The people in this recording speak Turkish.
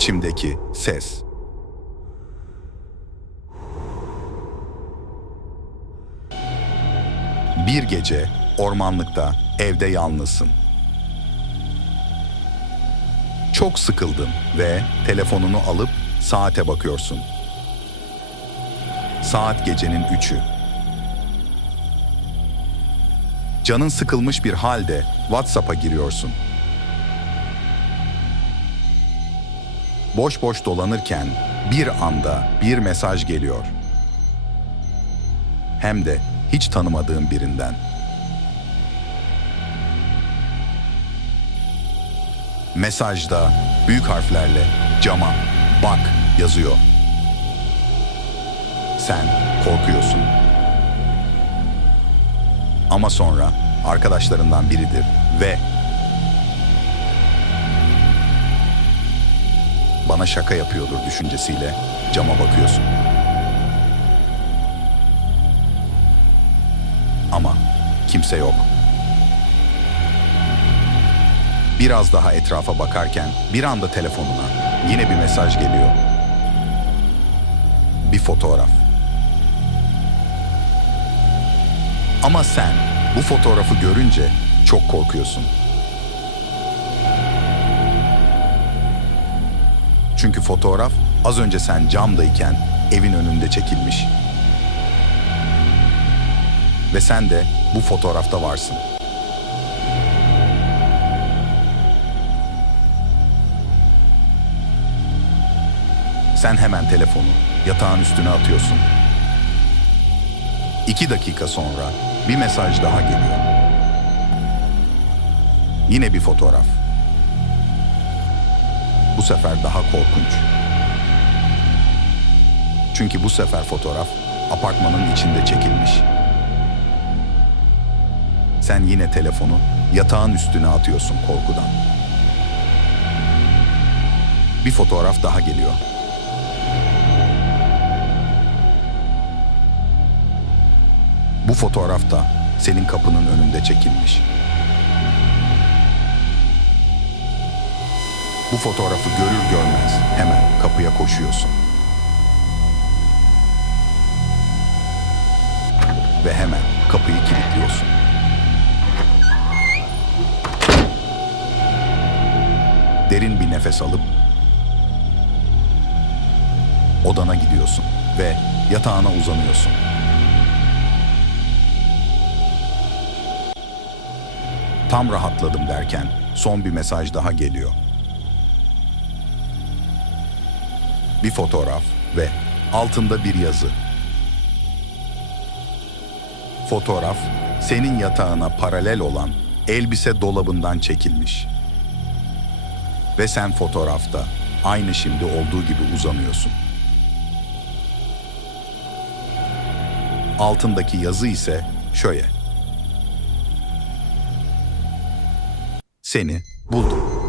İçimdeki ses. Bir gece ormanlıkta evde yalnızsın. Çok sıkıldın ve telefonunu alıp saate bakıyorsun. Saat gecenin üçü. Canın sıkılmış bir halde WhatsApp'a giriyorsun. Boş boş dolanırken bir anda bir mesaj geliyor. Hem de hiç tanımadığın birinden. Mesajda büyük harflerle cama bak yazıyor. Sen korkuyorsun. Ama sonra arkadaşlarından biridir ve bana şaka yapıyordur düşüncesiyle cama bakıyorsun. Ama kimse yok. Biraz daha etrafa bakarken bir anda telefonuna yine bir mesaj geliyor. Bir fotoğraf. Ama sen bu fotoğrafı görünce çok korkuyorsun. Çünkü fotoğraf az önce sen camdayken evin önünde çekilmiş. Ve sen de bu fotoğrafta varsın. Sen hemen telefonu yatağın üstüne atıyorsun. İki dakika sonra bir mesaj daha geliyor. Yine bir fotoğraf. Bu sefer daha korkunç. Çünkü bu sefer fotoğraf apartmanın içinde çekilmiş. Sen yine telefonu yatağın üstüne atıyorsun korkudan. Bir fotoğraf daha geliyor. Bu fotoğraf da senin kapının önünde çekilmiş. Bu fotoğrafı görür görmez hemen kapıya koşuyorsun. Ve hemen kapıyı kilitliyorsun. Derin bir nefes alıp odana gidiyorsun ve yatağına uzanıyorsun. Tam rahatladım derken son bir mesaj daha geliyor. Bir fotoğraf ve altında bir yazı. Fotoğraf senin yatağına paralel olan elbise dolabından çekilmiş. Ve sen fotoğrafta aynı şimdi olduğu gibi uzanıyorsun. Altındaki yazı ise şöyle. Seni buldum.